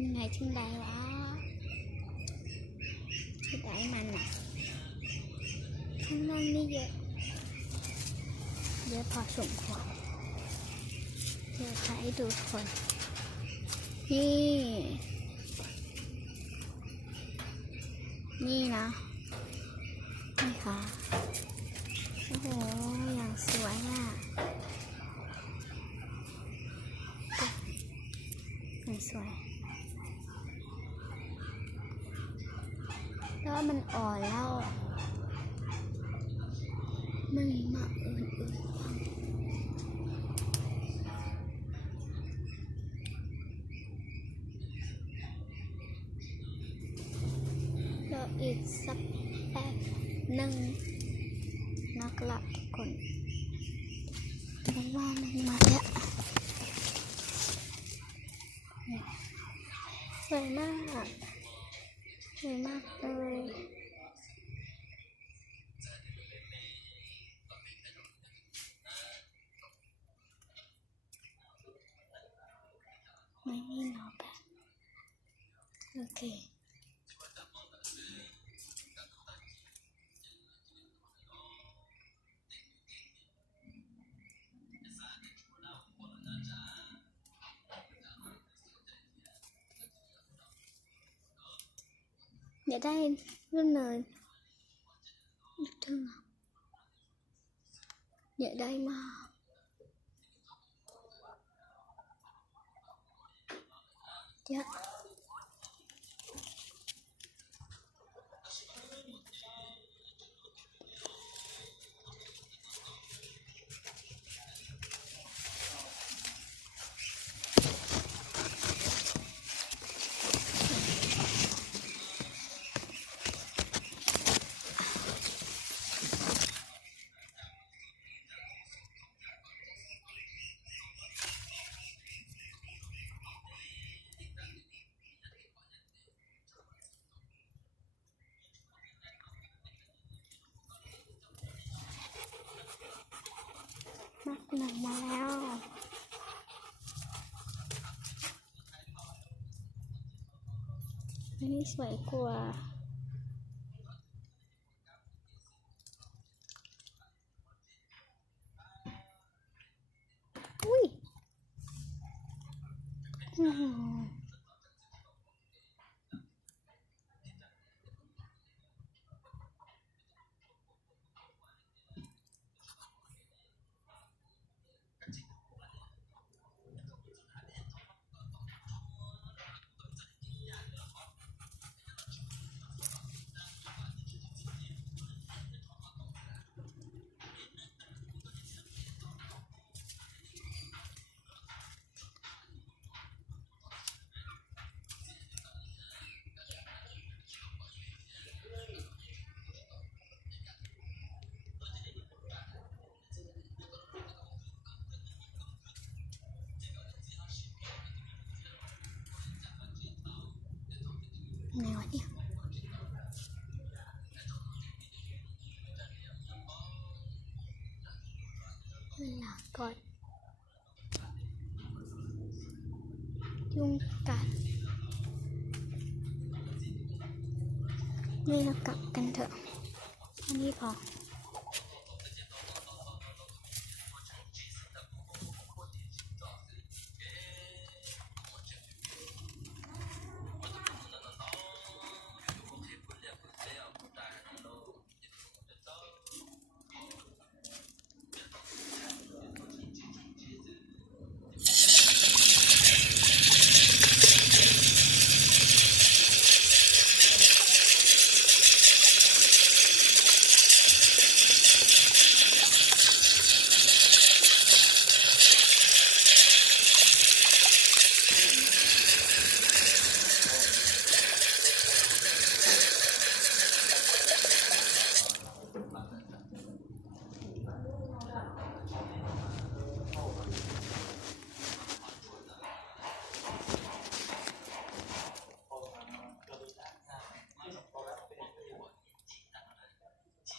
ยังไงถึงได้วะที่ได้มันอ่ะข้างล่างนี่เยอะพอสมควรเดี๋ยวถ่ายดูทุกคนนี่นะนี่ค่ะโอ้โหอย่างสวยอ่ะอย่างสวยแล้วมันอ่อนแล้วมันมาอื่นๆบ้างแล้วอีกสักแป๊บหนึ่งนะครับทุกคนเพราะว่ามันมาแล้วสวยมากเลยไม่มีหนอแบบโอเคอย่าได้เรื่องเนินถึงอย่าได้มากเยอะมากหนักมาแล้วอันนี้สวยกว่าอุ้ยไงวะเนี่ยเวลาก่อนยุงกัดนี่เรากลับกันเถอะอันนี้พอ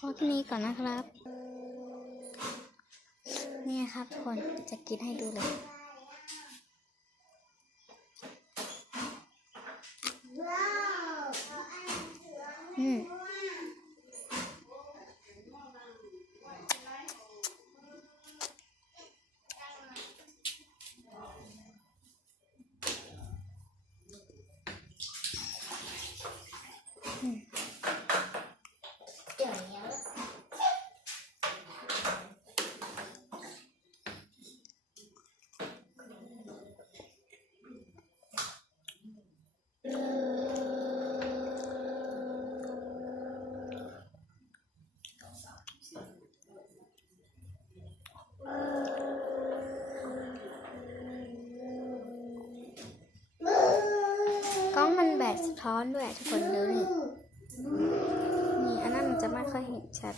พอแค่นี้ก่อนนะครับ นี่ครับทุกคนจะกินให้ดูเลย เดี๋ยวนี้กล้องมันแบบสะท้อนด้วยทุกคนดูนี่อันนั้นมันจะไม่ค่อยเห็นชัด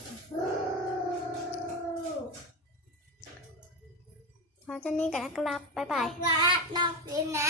เพราะฉะนั้นกันนะครับบ๊ายบาย ว่าเราเป็นนะ